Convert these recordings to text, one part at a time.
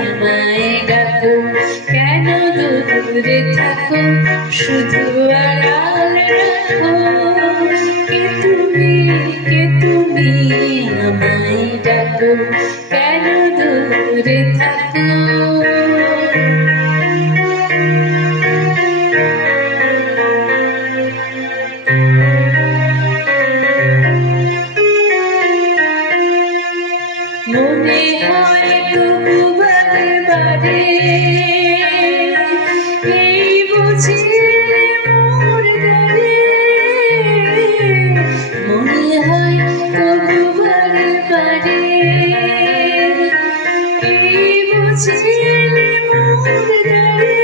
আমায় ডাকো, কেন দূরে থাকো, শুধু আড়াল রাখো। কে তুমি আমায় ডাকো, কেন দূরে থাকো। মনে হয় তবু বারে বারে এই বুঝি মোর দ্বারে। মনে হয় তবু বারে বারে এই বুঝি মোর দ্বারে।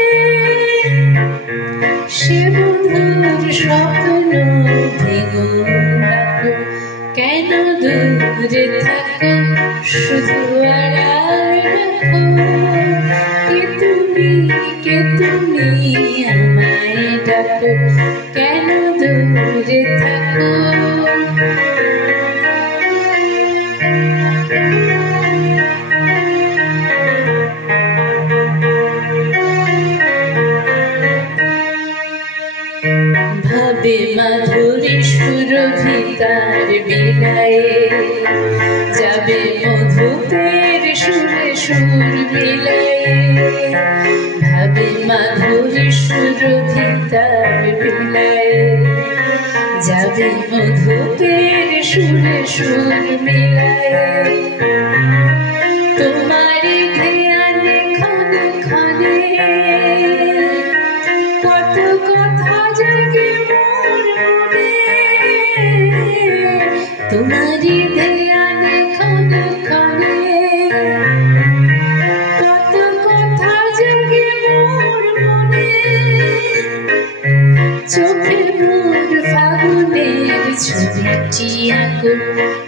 সে বন্ধুর স্বপ্ন ভেঙো ডাকো, কেন দূরে থাকো, শুধু আড়াল রাখো। কে তুমি আমায় ডাকো, কেন দূরে থাকো। ভাবে মাধুরী সুরভিতার বিলায়ে, যাবে মধুপের সুরে সুর মিলায়ে। ভাবে মাধুরী সুরভিতার বিলায়ে, যাবে মধুপের সুরে সুর মিলায়ে। তোমারি ধ্যানে ক্ষণে ক্ষণে কত কথা জাগে মোর মনে। তোমারি ধ্যানে ক্ষণে ক্ষণে কত কথা জাগে মোর মনে। চোখে মোর ফাগুনের ছবিটি আঁকো,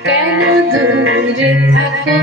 কেন দূরে থাকো,